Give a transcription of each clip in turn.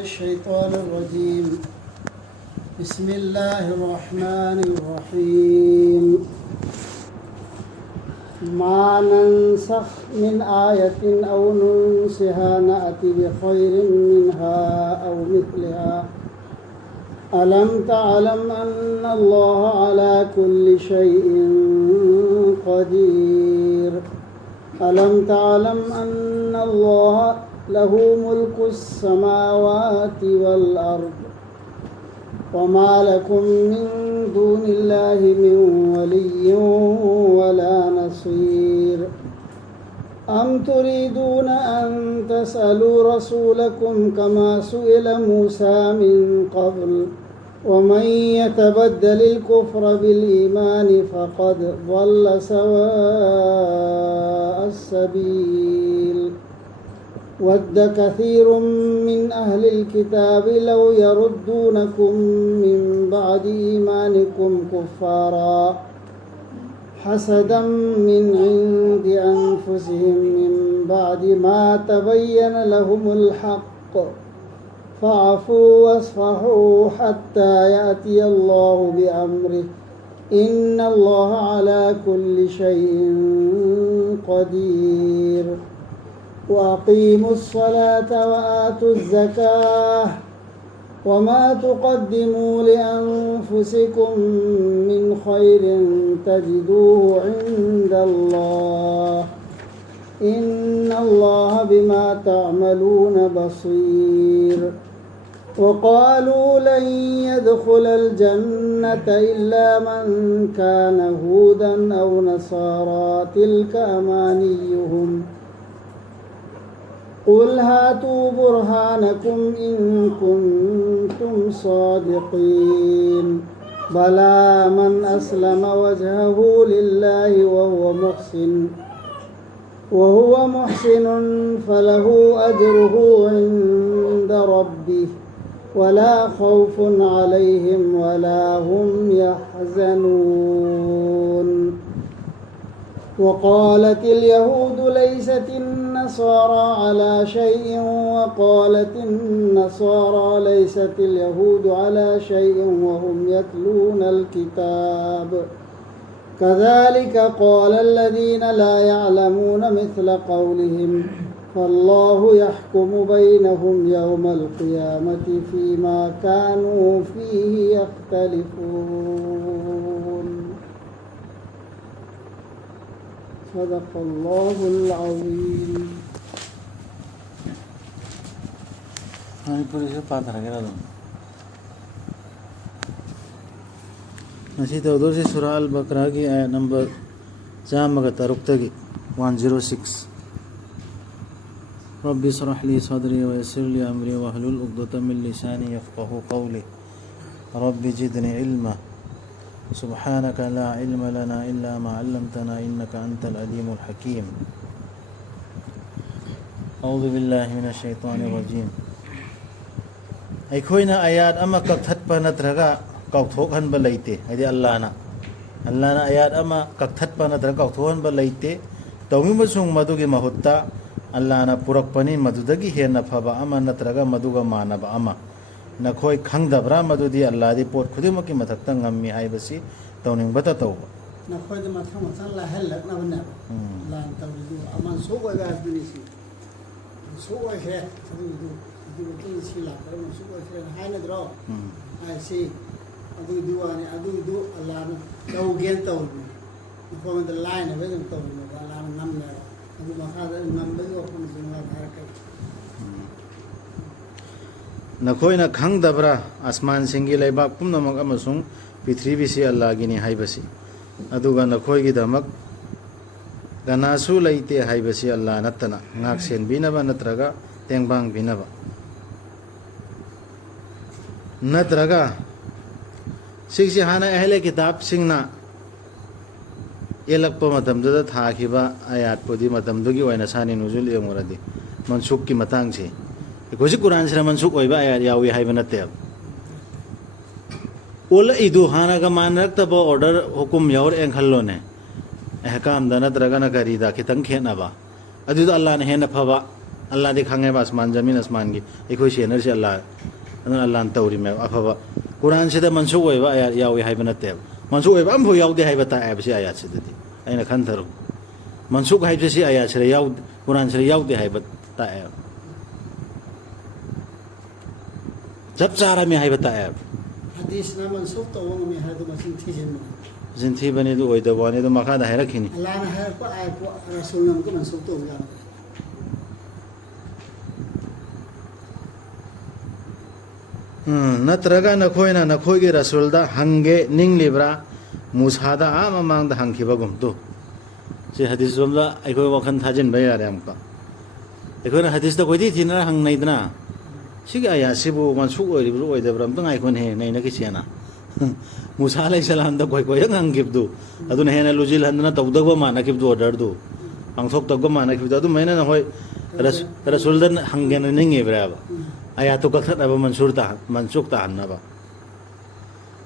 الشيطان الرجيم. بسم الله الرحمن الرحيم. ما ننسخ من آية أو ننسها نأتي بخير منها أو مثلها. ألم تعلم أن الله على كل شيء قدير. ألم تعلم أن الله له ملك السماوات والأرض وما لكم من دون الله من ولي ولا نصير. أم تريدون أن تسألوا رسولكم كما سئل موسى من قبل ومن يتبدل الكفر بالإيمان فقد ضل سواء السبيل. ود كثير من أهل الكتاب لو يردونكم من بعد إيمانكم كفارا حسدا من عند أنفسهم من بعد ما تبين لهم الحق فاعفوا واصفحوا حتى يأتي الله بأمره إن الله على كل شيء قدير. وأقيموا الصلاة وآتوا الزكاة وما تقدموا لأنفسكم من خير تجدوه عند الله إن الله بما تعملون بصير. وقالوا لن يدخل الجنة إلا من كان هودا أو نصارى تلك أمانيهم قل هاتوا برهانكم إن كنتم صادقين. بلى من أسلم وجهه لله وهو محسن فله أجره عند ربه ولا خوف عليهم ولا هم يحزنون. وقالت اليهود ليست النصارى على شيء وقالت النصارى ليست اليهود على شيء وهم يتلون الكتاب كذلك قال الذين لا يعلمون مثل قولهم فالله يحكم بينهم يوم القيامة فيما كانوا فيه يختلفون. صدق الله العظيم. Nasi tahu si surah Al-Baqarah ki ayat number 106 106. Rabbi shrah li sadri wa yassir li amri wahlul 'uqdatam min lisani yafqahu qawli. Rabbi zidni ilma. سبحانك لا علم لنا إلا ما علمتنا إنك أنت العليم الحكيم. أعوذ بالله من الشيطان الرجيم. أيكوينا آيات أما كتت بنترجع كوثوكن بليته هذه الله نا آيات أما كتت بنترجع كوثوكن بليته تومي مسوم مدوغي مهوتا الله نا پورك بني مدودگي هي نفبا أما نترجع مدوغا مانبا أما نخوي خنگدبرا مدودي الله دي پوت خدمكي متكتا غمي هاي بسي تونين بتا توبا نخوي دما ثم لا هلك نبنا لا تولدو امان سوق غادنيسي سوق شيء دو كيسي لا من سوق شيء هاي ندرو هاي سي دو اني دو الله دو جن تول نخوي د لاين وين تول الله نمنا دو ما هذا نمبر يوم سنوا حركه नखोइना खंगदबरा आसमान सिंगी लेबाक पुमनमक अमसुंग पृथ्वी से अल्लाह गिनी हाइबसी अदुगा नखोइगी दमक गनासु लैते हाइबसी अल्लाह नतना ngak sen binaba natraga tengbang binaba natraga सिक्सी हाना अहले किताब सिंगना एलक्प मतमदुदा थाखिबा आयात पुदी मतमदुगी ओइना सानि नुजुल यमरदि मनसुक की मतंग से कोई कुरान से मनसुक ओइबा आयात यावी हाइबा नते ओल इदु हाना का मानरक तब ऑर्डर हुकुम यावर एंखल्लो ने अहकाम दा नत्रगा न करीदा खितंग खेनबा अदु अल्लाह ने हेन फबा Allah di khangai ba asman jamin asman gi ekhoi shenar se Allah aduna Allah an tawri me afaba Quran se da mansuk oi ba ayat yawi hai bana te mansuk oi ba am pho yaw de hai ba ta ab se ayat se di aina khan tharu mansuk hai se ayat se yaw Quran se yaw de hai ba ta ab jab chara me hai ba ta ab hadis na man sok to wong mi ha do ma sin thi jin jin thi bani du oi da bani du makha da hai rakhini Allah na ha ko ai ko rasul nam ko man sok to ga natraga nakhoina nakhoige rasulda hange ninglibra musada amamang da hangkhiba gumtu se hadis somda aikoi wakhan thajin bai are amka aikoi na hadis da koidi thina hang naidna sigi aya sibu mansu oi ru oi da bram tang aikon he nei na kisiana musa alayhi salam da koi koi hang gibdu aduna hena lujil handna tawdagwa mana gibdu order du angthok tagwa mana gibdu adu maina na hoi rasul dan hangen ningi braba aya to kakhat aba mansur ta mansuk ta annaba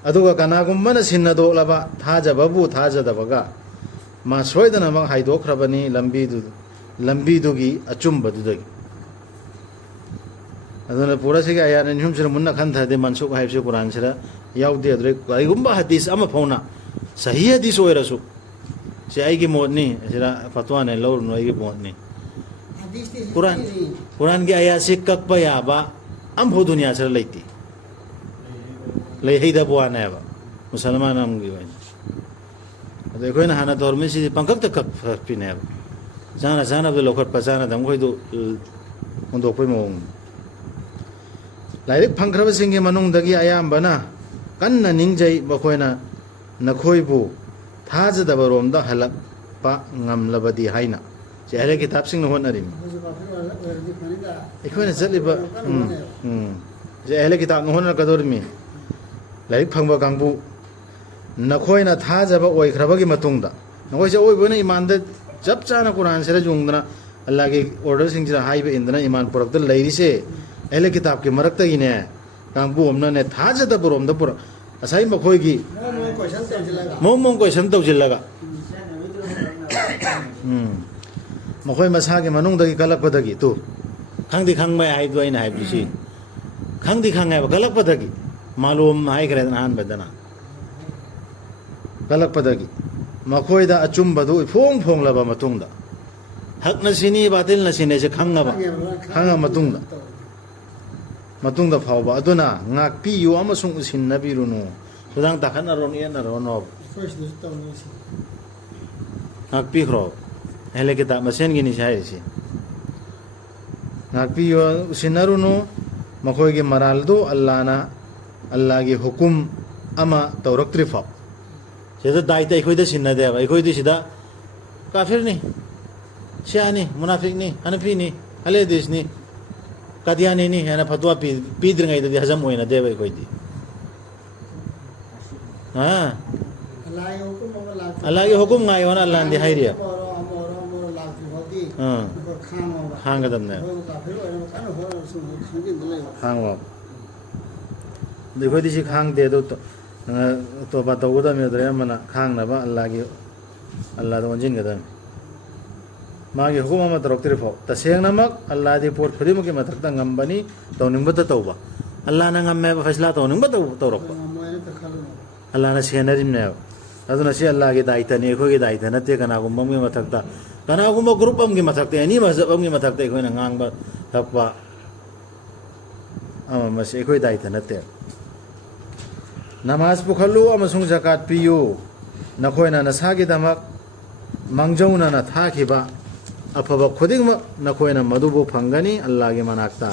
aduga kanagum mana sinna do laba thaja babu thaja dabaga ma soidana ma haido khrabani lambi du gi achum badu dagi aduna pura se aya ne nhum sir munna khan thade mansuk haib se quran sira yaudi adre aigumba hadis ama phona sahi hadis oirasu se aigi modni sira fatwa ne lor no aigi modni hadis ti Quran ki ayat se kakpa ya ba am ho dunia sar laiti lei heida buana ba musalman am gi wai ade koi na hana dor me si pangkak tak pine ba jana be lokhat pasana dam khoi du ondo poi mong lairik phangkhra singe manung dagi ayam bana kanna ningjai ba khoi na nakhoi bu thaja da barom da halak pa ngam labadi haina se ale kitab sing no honarim ekhoi na jaliba je hele kitab no honar kador mi laik phangba kangbu nakhoi na thaja ba oi khraba gi matungda nakhoi se oi bone iman da jab chana Quran sera jungdana Allah ki order sing jira haibe indana iman purak da lairi se hele kitab ke marak ta ine kangbu omna ne thaja da borom da pura asai ma khoi gi mong question tau jillaga makhoi masa ke manung da gi kalak padagi tu khangdi khangmai ai du aina haibu si khangdi khangai ba kalak padagi malum hai kare nan badana kalak padagi makhoi da achum badu phong phong laba matungda hakna sini batil na sine se khanga ba khanga matungda phawba aduna ngak pi yu amasung usin nabirunu sudang takhan aron yen aron ob ngak pi khro hele kita masen gini sai si ngak pi yu usinarunu makhoi ge maral do Allah ge hukum ama tawrak trifa sida daita ekhoi da sinna de ba ekhoi di sida kafir ni siani munafik ni hanafi ni haledis ni kadiani ni hana fatwa pi dringai da hazam hoina de ba ekhoi di ha Allah ge hukum ngai wana Allah ndi hairiya hanga damne hangwa देखो दिसी खांग दे दो तो बात तो उधर में उधर मना खांग ना बा अल्लाह तो मंजिन गदम मागे हुकुम में तरक तिरफो तसेंग नमक अल्लाह दे पोर खुदी मुके मतक ता ngambani तो निंबत तौबा अल्लाह ना ngam में फैसला तो निंबत तो रख अल्लाह ना सेनरिम ने अदुना से अल्लाह के दायित्व ने खो के दायित्व नते कना गुम में मतक ता कना गुम ग्रुप हम के मतक ते एनी मजहब हम के मतक ते कोई ना ngang बा थपा ama mase khoi daitha nate namaz pukhalu amasung zakat piyu nakhoina nasagi damak mangjauna na thakhiba afaba khuding nakhoina madubu phangani Allah ge manakta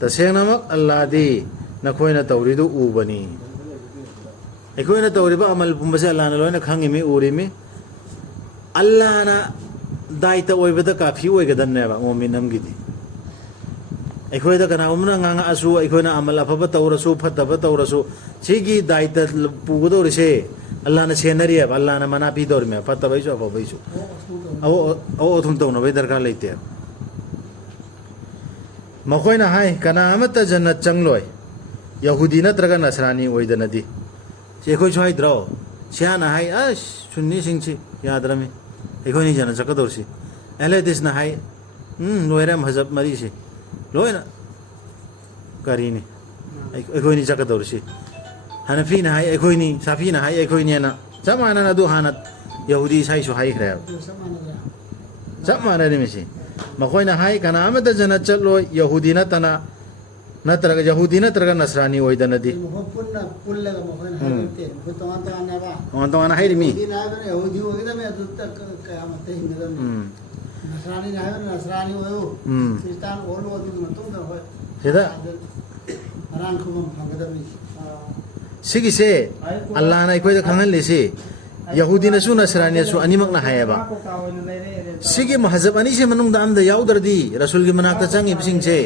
tasengamak Allah di nakhoina tawridu ubani ekhoina tawriba amal pumbase Allah na loina khangimi urimi Allah na daita oibada kafi oigadan ne ba mu'minam gidi ekhoi da kana umna nganga asu ekhoi na amal afaba tawrasu phataba tawrasu sigi daita pugodo rise Allah na senari ab Allah na mana pi dor me phataba isu afaba isu aw thum taw na bai darkar leite makhoi na hai kana amata jannat changloi yahudi na traga nasrani oidana di se khoi choi dro siana hai ash sunni singchi yadrami ekhoi ni jana chakadorsi ele dis na hai loire mazhab mari si loina karini ekoi ni chakador si hanafi na hai ekoi ni safi na hai ekoi ni na zamana na du hanat yahudi sai su hai khra zamana ni misi makoi na hai kana amada janat chalo yahudi na tana natraga yahudi natraga nasrani oidana di punna pullaga mohon haite putawan na ba on to ana hai mi yahudi na ba yahudi ogida me adu tak qiyamate hingada nasrani na ba nasrani oyo kristan olu adu matung da hoy sida aran khum phangada mi sigi se allah na ikoi da khangal le se yahudi na su nasrani su animak na hayaba sigi mahzab ani se manung da am da yaudar di rasul gi manak ta changi bising se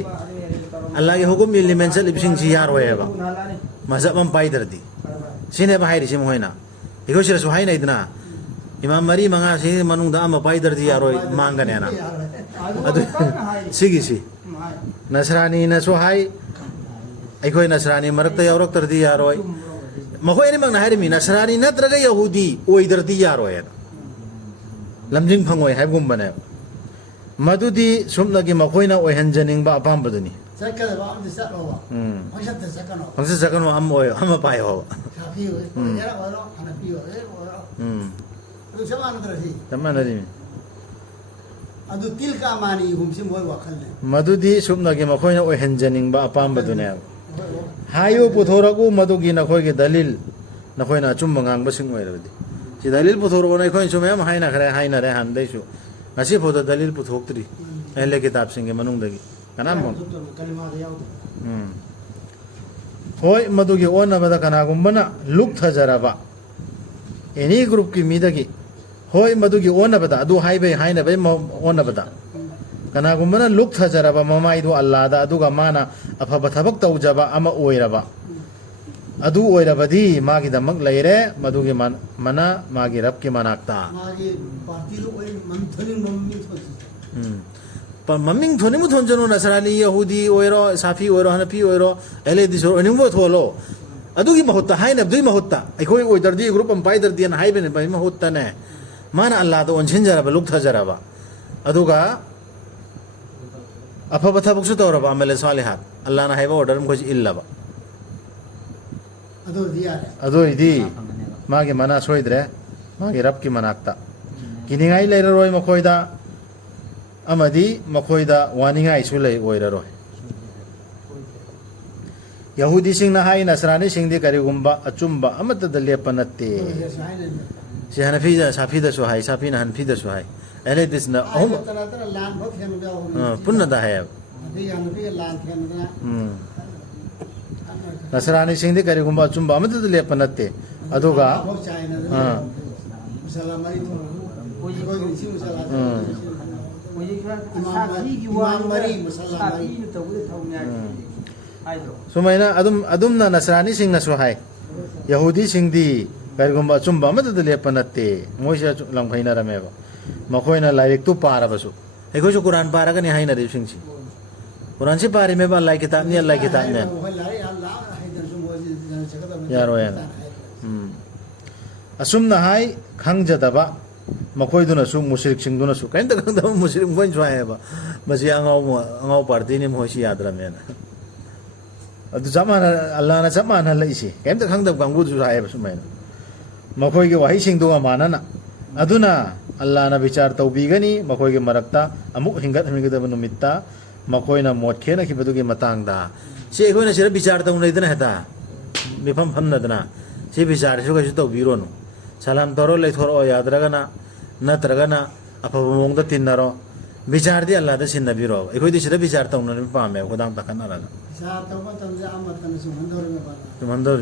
Allah ke hukum element sel ibsing siar hoyeba mazhab am paidar di sine ba hairi sim hoina iko sira su haina idna imam mari manga sine manung da am paidar di yaroi mangane na adu sigi si nasrani na su hai iko nasrani marakta yaurak tar di yaroi mako ini mang na hairi mi nasrani natraga yahudi oidar di yaroi lamjing phangoi hai gum bana madudi sumna gi makoina oihanjaning ba apam baduni sakala ba am disa lo phangsa ta sakano phangsa sakano am oyo am pai ho safi ho era oro hanafi ho oro adu samana drasi tamana ri adu til ka mani humsim hoi wakhal ne madudi sumna gi makoina oihanjaning ba apam baduni hayo puthораgu madugi na khoi ge dalil na khoi na chum mangang ba sing oiradi si dalil puthoro na khoi chum am haina khare haina re han dai su ngasi photo dalil puthoktri ele kitab sing ge manung dagi kanam mon kalima da yaud hoi madugi ona bada kana gumbana luk thajaraba any group ki midagi hoi madugi ona bada adu haibe haina be ona bada kana gumbana luk thajaraba mamai du allah da adu ga mana afa bathabak tawjaba ama oiraba adu oirabadi magi damak leire madugi mana magi rab ki manakta magi parti lo oi manthani mammi thosi maming thoni mu thon janu nasrani yahudi oiro safi oiro hanafi oiro ele disor oning bo tholo adugi mahutta haina dui mahutta aikoi oidar di group am paider di an haibe ne bai mahutta ne mana allah do onjin jara ba luk thajara ba aduga afa batha buksu tawra ba amale salihat allah na haiba order ko illa ba adu dia adu idi mage mana soidre mage rab ki manakta kiningai leira roi makoida amadi makoida waningai su lei oira roi yahudi sing na hai nasrani sing di kari gumba achumba amata da lepanatte si hanafi da safi da su hai safi na hanafi da su hai ele dis na hom tara tara lan bhok hen da punna da hai adi hanafi lan hen da nasrani sing di kari gumba achumba amata da lepanatte aduga bhok chaina musala mari to ko isi musala imam mari musala mari sumaina adum na nasrani sing na su hai yahudi sing di kari gumba achumba amata da lepanatte moisha lam khaina rameba makoina lairik tu para basu eko jo quran para ga ni haina ri sing si quran si pari me ba allah kitab ni yaro yan asum na hai khangjadaba makhoi duna su musyrik sing duna su kain ta khang da musyrik moi jwa ba masi angau parti ni moi si yadra men adu zamana allah na zamana la isi kain ta khang da gangu ju hai ba su men makhoi ge wahi sing dunga manana aduna allah na bichar tawbigani makhoi ge marakta amuk hingat hingada numitta makhoi na mot khena ki bedu ge matang da se khoi na sira bichar taw nei dana heta mifam phamna dana se bichar su ga su tawbiro no salam toro le thoro yadragana natragana apabong da tinnaro bichar di allah da sin nabiro ekhoi di sira bichar taw na pa me khodang takan ara sa to ko tam ja amatan su handor me ba mandor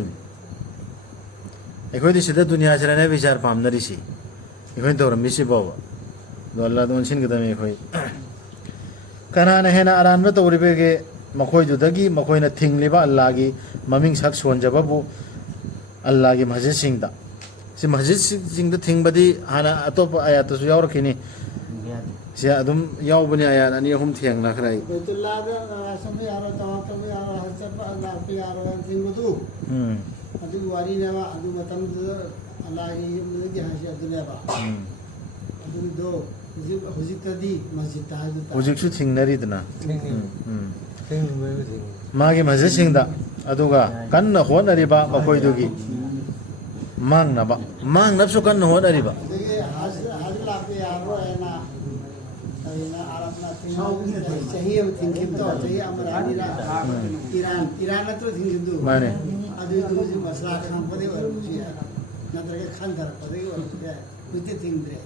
ekhoi di sira dunia sira ne bichar pam na ri si ekhoi to ram misi bawa do allah don sin gada me ekhoi kana na hena aran na to ribe ge makhoi du dagi makhoi na thingliba allah gi maming sak sonjaba bu allah gi masjid sing da si masjid sing da thingbadi hana atop ayat su yaur kini si adum yaw bani ayat ani hum thiang na khrai baitullah da sami aro tawakal mi aro hasab allah pi aro thingudu adu wari ne adu matam allah gi yim ne gi hasi adu ne ba adu do ꯍꯧꯖꯤꯛꯇꯗꯤ ꯃꯁꯖꯤꯠꯇ ꯍꯥꯏꯕ ꯇꯥꯔꯦ. ꯍꯧꯖꯤꯛꯁꯨ ꯊꯤꯡꯅꯔꯤꯗꯅ ꯊꯦꯡꯅꯩ ꯊꯦꯡꯅꯕ ꯊꯦꯡꯅꯩ ꯃꯥꯒꯤ ꯃꯁꯖꯤꯠꯁꯤꯡꯗ ꯑꯗꯨꯒ ꯀꯟꯅ ꯍꯣꯠꯅꯔꯤꯕ ꯃꯈꯣꯏꯗꯨꯒꯤ ꯃꯥꯡꯅꯕꯁꯨ ꯀꯟꯅ ꯍꯣꯠꯅꯔꯤꯕ ꯑꯗꯒꯤ ꯍꯖ ꯂꯥꯛꯄ ꯌꯥꯔꯣꯏꯅ ꯑꯩꯅ ꯑꯔabꯅ ꯊꯤꯡꯍꯧꯕꯁꯤꯗ ꯆꯍꯤ ꯑꯃ ꯊꯤꯡꯈꯤꯕꯗꯣ ꯆꯍꯤ ꯑꯃꯔ ꯑꯅꯤꯔ ꯏꯔꯥꯟ ꯅꯠꯇ꯭ꯔꯣ ꯊꯤꯡꯈꯤꯕꯗꯨ ꯃꯥꯅꯦ ꯑꯗꯨꯗꯨ ꯍꯧꯖꯤꯛ ꯃꯁꯂꯥ ꯈꯪꯉꯛꯄꯗꯒꯤ ꯑꯣꯏꯔꯝꯕꯁꯨ ꯌꯥꯏ ꯅꯠꯇ꯭ꯔꯒ ꯈꯟꯊꯔꯛꯄꯗꯒꯤ ꯑꯣꯏꯔꯝꯕꯁꯨ ꯌꯥꯏ ꯍꯧꯖꯤꯛꯇꯤ ꯊꯤꯡꯗ꯭ꯔꯦ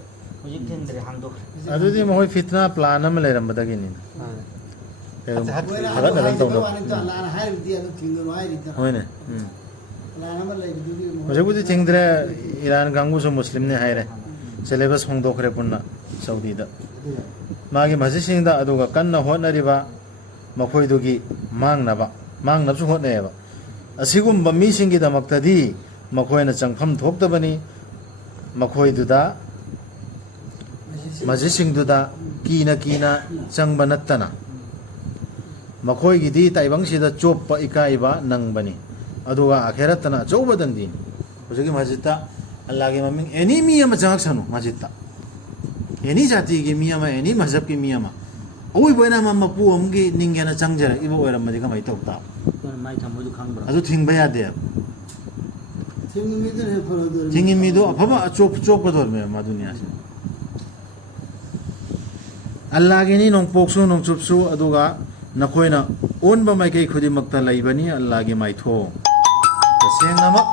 ꯍꯧꯖꯤꯛ ꯊꯤꯡꯗ꯭ꯔꯦ ꯍꯥꯡꯗꯣꯛꯈ꯭ꯔꯦ ꯑꯗꯨꯗꯤ ꯃꯈꯣꯏ ꯐꯤꯠꯅꯥ ꯄ꯭ꯂꯥꯟ ꯑꯃ ꯂꯩꯔꯝꯕꯗꯒꯤꯅꯤ ꯃꯣꯏꯅ ꯑꯗꯨ ꯐꯒꯠꯅꯕ ꯍꯥꯏꯖꯕ ꯇꯧꯅꯕ ꯋꯥꯅꯤ ꯂꯥꯟꯅ ꯍꯥꯏꯔꯤꯕꯗꯤ ꯑꯗꯨ ꯊꯤꯡꯒꯅꯨ ꯍꯥꯏꯔꯤꯗꯅ ꯍꯣꯏꯅꯦ ꯂꯥꯟ ꯑꯃ ꯂꯩꯕꯗꯨꯒꯤ ꯍꯧꯖꯤꯛꯄꯨꯗꯤ ꯊꯤꯡꯗ꯭ꯔꯦ ꯏꯔꯥꯟ ꯀꯥꯡꯕꯨꯁꯨ ꯃꯨꯁꯂꯤꯝꯅꯤ ꯍꯥꯏꯔꯦ ꯁꯦꯂꯦꯕꯁ ꯍꯣꯡꯗꯣꯛꯈ꯭ꯔꯦ ꯄꯨꯟꯅ ꯁꯧꯗꯤꯗ ꯃꯥꯒꯤ ꯃꯁꯖꯤꯠꯁꯤꯡꯗ ꯑꯗꯨꯒ ꯀꯟꯅ ꯍꯣꯠꯅꯔꯤꯕ ꯃꯈꯣꯏꯗꯨꯒꯤ ꯃꯥꯡꯅꯕꯁꯨ ꯍꯣꯠꯅꯩꯌꯦꯕ ꯑꯁꯤꯒꯨꯝꯕ ꯃꯤꯁꯤꯡꯒꯤꯗꯃꯛꯇꯗꯤ ꯃꯈꯣꯏꯅ ꯆꯪꯐꯝ ꯊꯣꯛꯇꯕꯅꯤ ꯃꯈꯣꯏꯗꯨꯗ ꯃꯁꯖꯤꯠꯁꯤꯡꯗꯨꯗ ꯀꯤꯅ ꯆꯪꯕ ꯅꯠꯇꯅ ꯃꯈꯣꯏꯒꯤꯗꯤ ꯇꯥꯏꯕꯪꯁꯤꯗ ꯆꯣꯞꯄ ꯏꯀꯥꯏꯕ ꯅꯪꯕꯅꯤ ꯑꯗꯨꯒ ꯑꯈꯦꯔꯠꯇꯅ ꯑꯆꯧꯕ ꯗꯟꯗꯤꯅꯤ ꯍꯧꯖꯤꯛꯀꯤ ꯃꯁꯖꯤꯠꯇ ꯑꯜꯂꯥꯍꯒꯤ ꯃꯃꯤꯡ ꯑꯦꯅꯤ ꯃꯤ ꯑꯃ ꯆꯪꯉꯛꯁꯅꯨ ꯃꯁꯖꯤꯠꯇ ꯑꯦꯅꯤ ꯖꯥꯇꯤꯒꯤ ꯃꯤ ꯑꯃ ꯑꯦꯅꯤ ꯃꯖꯍꯕꯀꯤ ꯃꯤ ꯑꯃ ꯑꯋꯣꯏꯕ ꯑꯣꯏꯅ ꯃꯄꯨ ꯑꯃꯒꯤ ꯅꯤꯡꯒꯦꯅ ꯆꯪꯖꯔꯛꯏꯕ ꯑꯣꯏꯔꯝꯃꯗꯤ ꯀꯃꯥꯏꯅ ꯇꯧ ꯇꯥꯕ ꯃꯥꯏ ꯊꯝꯕꯗꯨ ꯈꯪꯕ꯭ꯔꯥ ꯑꯗꯨ ꯊꯤꯡꯕ ꯌꯥꯗꯦꯕ ꯊꯤꯡꯉꯤꯗꯨꯅ ꯍꯦꯟꯅ ꯐꯔꯣꯏꯗꯣꯔꯤꯕꯅꯤ. ꯊꯤꯡꯉꯤ ꯃꯤꯗꯣ ꯑꯐꯕ ꯆꯣꯞꯀꯗꯧꯔꯤꯕꯅꯦꯕ ꯃꯗꯨꯅꯤꯌꯥꯁꯦ ꯑꯜꯂꯥꯍꯒꯤꯅꯤ ꯅꯣꯡꯄꯣꯛꯁꯨ ꯅꯣꯡꯆꯨꯞꯁꯨ ꯑꯗꯨꯒ ꯅꯈꯣꯏꯅ ꯑꯣꯟꯕ ꯃꯥꯏꯀꯩ ꯈꯨꯗꯤꯡꯃꯛꯇ ꯂꯩꯕꯅꯤ ꯑꯜꯂꯥꯍꯒꯤ ꯃꯥꯏꯊꯣꯡ ꯇꯁꯦꯡꯅꯃꯛ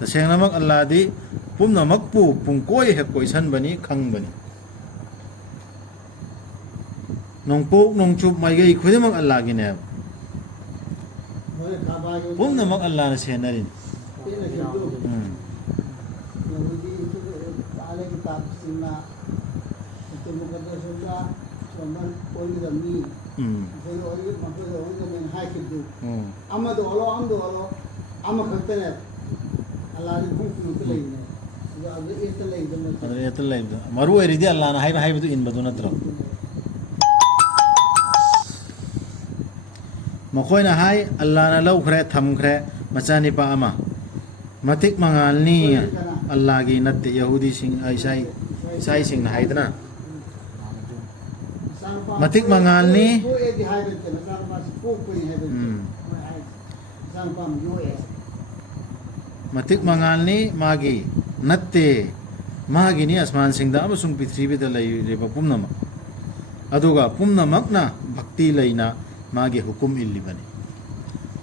tasiang Allah di pum na magpu pum koy hek koisan bani khang bani nong pok nong chup mai gai khode mag Allah gi ne pum na mag Allah na senarin maru eridi Allah na hai badu in badu natro makoy na hai Allah na law khre tham khre machani pa ama matik mangal ni Allah gi nat yahudi sing isai sing na haidna matik mangal ni matik mangal ni magi natte magi ni asman singda amasung prithvi da lai reba pumnama aduga pumnamakna bhakti laina magi hukum illibani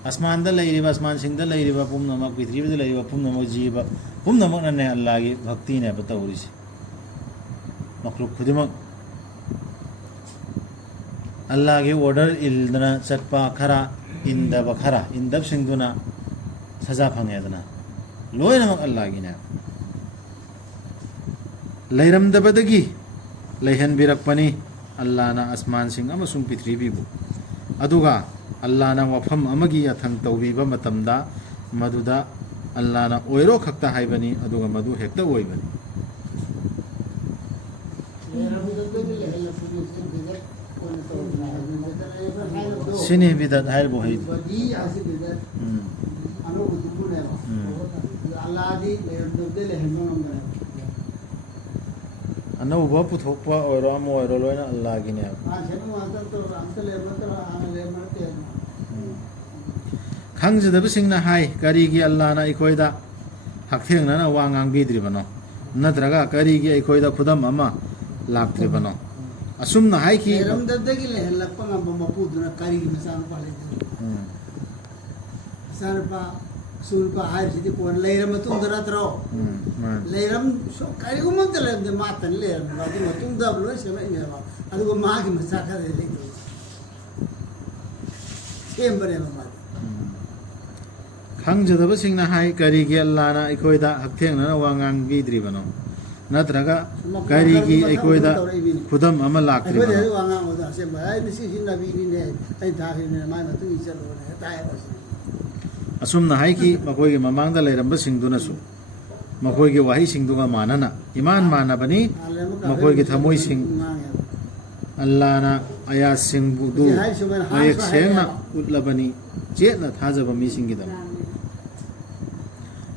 asman da lai reba asman singda lai reba pumnamak prithvi da lai reba pumnamak jiba pumnamak na ne Allah gi bhakti ne batawrisi makhluk khudimak Allah gi order ildana chatpa khara indaba khara indab singduna saja phangedana loinamak Allah gi ne leiram dabadagi leihan birakpani Allah na asman sing amasung prithvi bu aduga Allah na wafam amagi athang tawbiba matamda maduda Allah na oiro khakta haibani aduga madu hekta oibani sini bidat hair bo haid anauba puthokpa oiro amo oiro loina Allah gi ne khangjdaba singna hai karigi Allah na ikoida hakthengna na wangang bidribano nadraga karigi ikoida khudam ama laktribano asumna hai ki ramdadagi le lakpa ngam mapuduna karigi masan pale sarpa sulpa hai sidi pon leiram tung daratro leiram so kari umam tele de matan leiram lagi tung da blo sema ina ba adu ma gi masaka de le sembare ma khangjdaba singna hai karigi Allah na ikoida hakthengna na wangang bidribano nadraga karigi ikoida khudam ama laktribano ai wangang oda sema ai ni si nabi ni ne ai tha ni ma na tu isalo ne tai ba asumna hai ki makoi gi mamangda leiramba singduna su makoi gi wahi singduga manana iman manabani makoi gi thamoi sing Allah na aya singbudu ayek sengna utlabani chetna thajaba mi singidam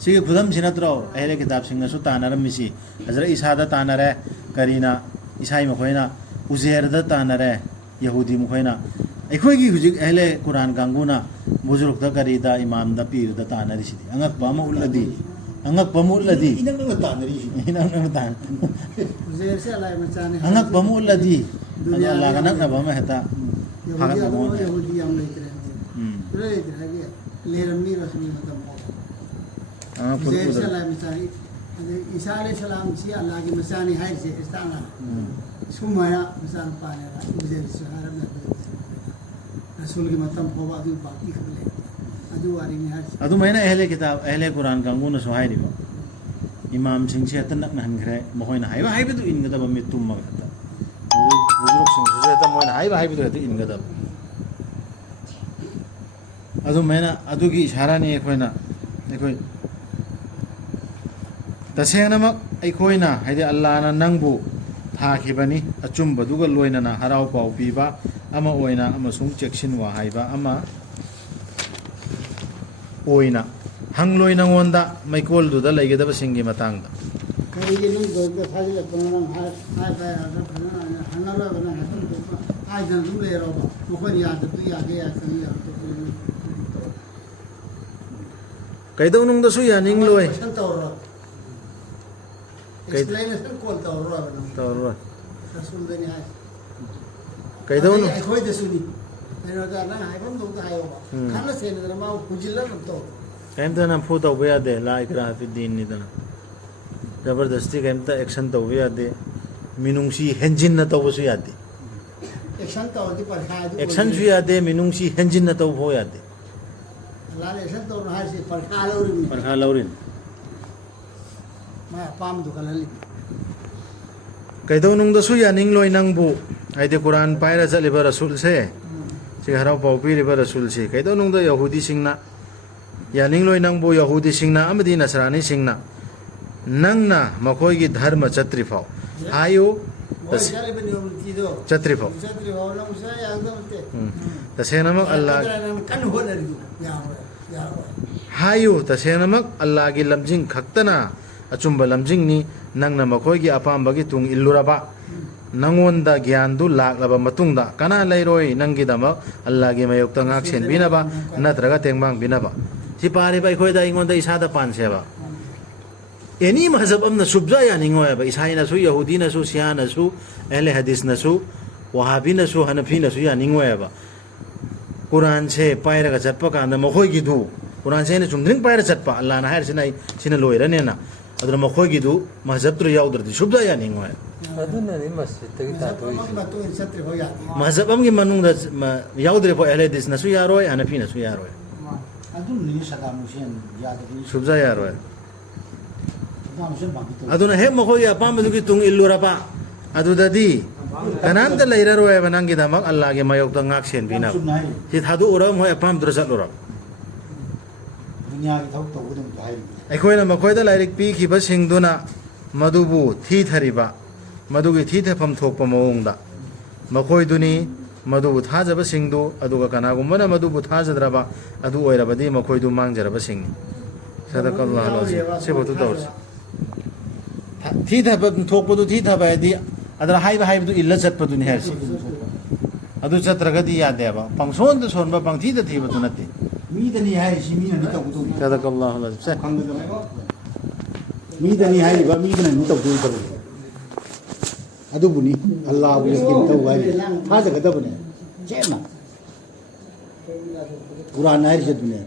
सिगे खुदम सिनत्रो अहले किताब सिंगसु तानरमिसी हजरत ईसा दा तानरे करीना ईसाई मखोइना उजेर दा तानरे यहूदी मखोइना अखोगी हुजिक अहले कुरान कांगुना बुजुर्ग दा करीदा इमाम दा पीर दा तानरिसिदी अंगक बामा उल्लदी अंगक बमु उल्लदी इनंग तान जेर से अल्लाह मचाने अंगक बमु उल्लदी अल्लाह का नक बमा हेता फागत यहूदी बमु यहूदी हम लेते रहे लेते रहे ले रमी रस्मी मतलब जेर से अल्लाह मचाने ईसा अलैहिस्सलाम से अल्लाह की मचाने है से इस्ताना सुमाया मचान पाने रा जेर से हरम में रसूल की मतम होवा अदु बाकी खबले अदु वारी में है अदु मैंने अहले किताब अहले कुरान कांगुना सुहाइरिबो इमाम सिंह से तनक नहनखरे महोइना हाइबा हाइबदु इनगदब मितुम मगता बुजुर्ग सिंह से त मोइना हाइबा हाइबदु हति इनगदब अदु मैंने अदु की इशारा ने एखोइना एखोइ तसेनमक एखोइना हाइदे अल्लाह ना नंगबु थाखिबनी अचुम्बदुगा लोइना हराव पाउ पीबा अमा ओइना अमसुंग चेक्सिन वा हाइबा अमा ओइना हंगलोइ नंगोंदा मैकोलदुदा लेगेदब सिंगी मतांगदा करीगे नंग दोग थाजी लपनम हाय हाय बाय आदर फना हनला बना हसन तो आज जन तुम ले रहो मुखर याद तू आगे या कहीं या तो कैदो नुंगदसु यानिंग लोय क्वेश्चन तो रो एक्सप्लेनेशन कॉल तो रो तौर रसूल देने है कैदो नु खोई दे सुनी मेरा दा ना हाय बम तो हाय हो खाना से ने मा कुजिला तो कैमता ना फू तौबे यादे ला इकरा फि दीन निदना जबरदस्ती कैमता एक्शन तौबे यादे मिनुंगसी हेंजिन न तौबसु यादे एक्शन तो होती पर खाए एक्शन सु यादे मिनुंगसी हेंजिन न तौबो यादे लाल एक्शन तो रहा से पर खा लो परखा लौरिन मैं पाम दुकान कैदो नुंगदसु यानिंग लोय नंगबु आइदे कुरान पायरा चलिबा रसूल से सिहराव पाउ पीरिबा रसूल से कैदो नुंगदा यहूदी सिंगना यानिंग लोय नंगबु यहूदी सिंगना अमदी नसरानी सिंगना नंगना मखोयगी धर्म छत्री फाव हायो छत्री फाव तसेनमक अल्लाह हायो तसेनमक अल्लाह की लमजिंग खक्तना अचुंबा लमजिंग नि नंगना मखोयगी अपामबगी तुंग इल्लुरबा नंगोंदा ज्ञानदु लाक्लबा मतुंगदा कना लैरोय नंगीदमक अल्लाह की मयोक्ता ngak sen binaba natraga tengbang binaba si pare bai khoida ingonda isada panseba any मजहब अमना सुबजा या निंगो है ईसाई नसु यहूदी नसु सिया नसु अहले हदीस नसु वहाबी नसु हनफी नसु या निंगो है कुरान से पायरगा चटपा कांदा मखोय गिदु कुरान से ने चुमद्रिंग पायर चटपा अल्लाह ना हायर सिनाई सिना लोइरने ना अदर मखोय गिदु मजहब तुर याउद्रदि सुबजा या निंगो है अदुना नि मस्जिद तगी तातोइसि मजहब अम की मनुंग द याउद्रे पो अहले हदीस नसु यारोय हनफी नसु यारोय अदुन नि सदा मुसियन याद सुबजा यारोय अदुना हे मखोय अपामदुगी तुंग इल्लुरबा अदुददी कनामदा लैररोय बनंगी दमक अल्लाह के मयोक्ता ngak sen bina si thadu uram hoy apam drasat lura दुनिया की थोक तो उदम जाहि अखोयना मखोयदा लाइरिक पी खिबा सिंगदुना मदुबु थी थरिबा मदुगी थी थफम थोकपा मओंगदा मखोयदुनी मदुबु थाजबा सिंगदु अदुगा कनागुमना मदुबु थाजद्रबा अदु ओइरबदी मखोयदु मांगजरबा सिंगनि सदकल्लाहु अलazim सेबतु तौरस थी थप थोकपदु थी थबायदी अदर हाइबा हाइबदु इल्ला चटपदुनि हेरसि अदु चत्रगदी यादेबा पंगसोन द सोनबा पंगथी द थीबदु नते मीदनी है सी मीना नि तो तो सदकल्लाहु अलazim से मीदनी है बा मीदना नि तो तो अदुबुनी अल्लाह बु स्किन तो वाई था जगदबने जेना कुरान है से दुनिया